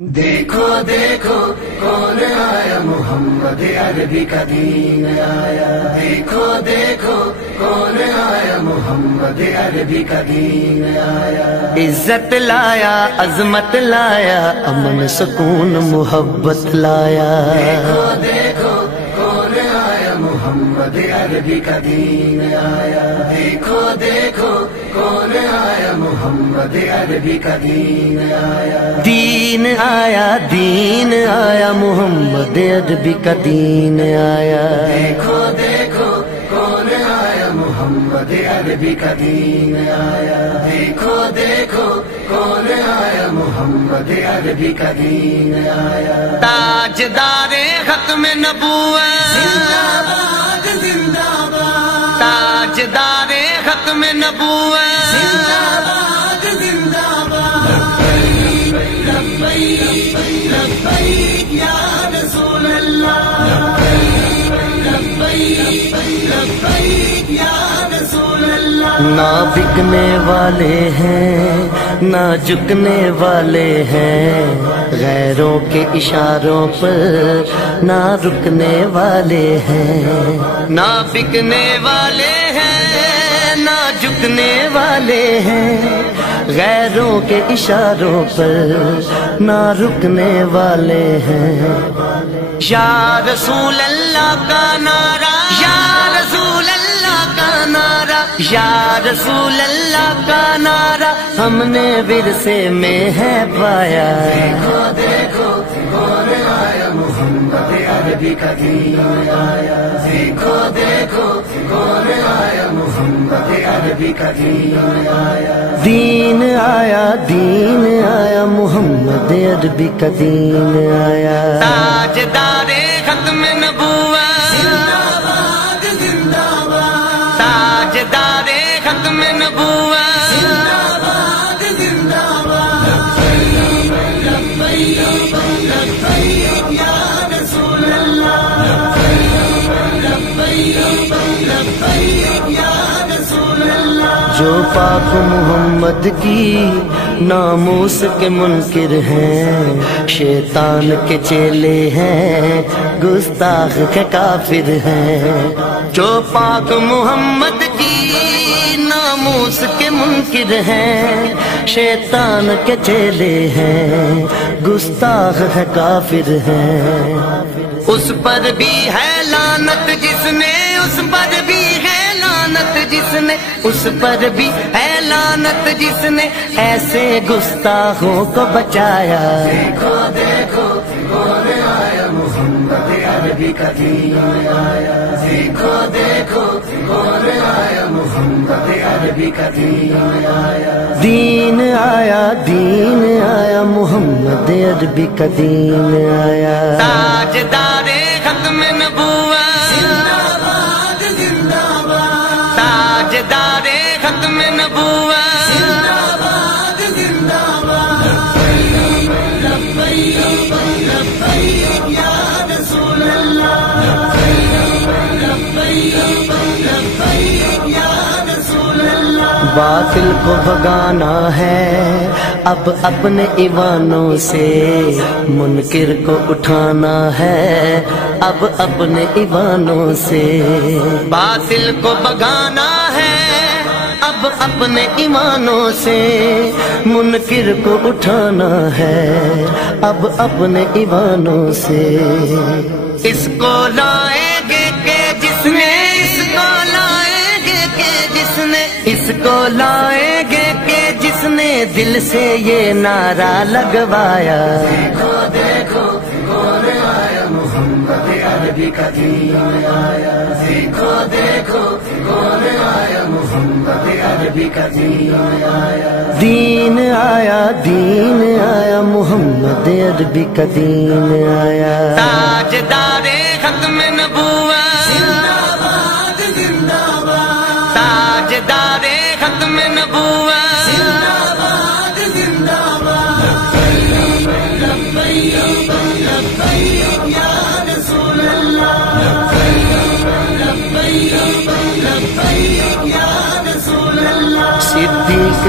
دیکھو دیکھو کون آیا، محمد عربی کا دین آیا۔ دیکھو دیکھو کون آیا، محمد عربی کا دین آیا۔ عزت لایا، عظمت لایا، امن سکون محبت لایا۔ دیکھو دیکھو کون آیا، محمد عربی کا دین آیا۔ دیکھو دیکھو کون آیا، محمد عربی کا دین آیا۔ دین آیا، دین آیا، محمد عربی کا دین آیا۔ دیکھو دیکھو کون آیا، محمد عربی کا دین آیا۔ دیکھو دیکھو کون آیا، محمد عربی کا دین آیا۔ تاجدار ختم نبوت، زندہ باد زندہ باد، تاجدار ختم نبوت، زندہ باد زندہ باد۔ لبیک لبیک یا رسول اللہ، لبیک لبیک یا رسول اللہ۔ نہ بکنے والے ہیں نہ جھکنے والے ہیں، غیروں کے اشاروں پر نہ رکنے والے ہیں۔ نہ بکنے والے ہیں نہ جھکنے والے ہیں، غیروں کے اشاروں پر نہ رکنے والے ہیں۔ یا رسول اللہ کا نعرہ، یا رسول اللہ کا نعرہ، یا رسول اللہ کا نعرہ ہم نے ورثے میں ہے پایا۔ دیکھو دیکھو کون آیا، محمد عربی کا دین آیا۔ دیکھو دیکھو کون آیا، محمد عربی کا دین آیا۔ دین آیا، دین آیا، محمد عربی کا دین آیا۔ تاجدار ختم نبوت، زندہ باد زندہ باد، تاجدار ختم نبوت، زندہ باد زندہ باد۔ لبیک لبیک یا رسول اللہ، لبیک لبیک یا رسول اللہ۔ جو پاک محمد کی ناموس کے منکر ہیں، شیطان کے چیلے ہیں، گستاخ کے کافر ہیں۔ جو پاک محمد کی ناموس کے منکر ہیں، شیطان کے چیلے ہیں، گستاخ ہے کافر ہیں۔ اس پر بھی ہے لعنت جس نے، اس پر بھی ہے لعنت جس نے، اس پر بھی ہے لعنت جس نے ایسے گستاخوں کو بچایا۔ دیکھو دیکھو کون آیا، محمد عربی کا دین آیا۔ دیکھو دیکھو کون آیا، محمد عربی کا دین آیا۔ دین آیا، دین آیا، محمد عربی کا دین آیا۔ تاجدار ختم نبوت، زندہ باد زندہ باد، تاجدار ختم نبوت، زندہ باد زندہ باد۔ لبیک لبیک یا رسول اللہ، لبیک لبیک یا رسول اللہ۔ باطل کو بھگانا ہے اب اپنے ایوانوں سے، منکر کو اٹھانا ہے اب اپنے ایوانوں سے۔ باطل کو بھگانا ہے اب اپنے ایمانوں سے، منکر کو اٹھانا ہے اب اپنے ایوانوں سے۔ اس کو لائیں گے کہ جس نے، اس کو لائیں گے کہ جس نے، اس کو لائیں گے کہ جس نے دل سے یہ نعرہ لگوایا۔ دیکھو دیکھو کون آیا، محمد عربی کا دین آیا۔ دیکھو دیکھو کون آیا، محمد عربی کا دین آیا۔ دین آیا، دین آیا، محمد عربی کا دین آیا۔ تاجدار ختم نبوت، زندہ باد زندہ باد، تاجدار ختم نبوت، زندہ باد زندہ باد۔ لبیک لبیک یا رسول اللہ، لبیک لبیک یا رسول اللہ۔ صدیق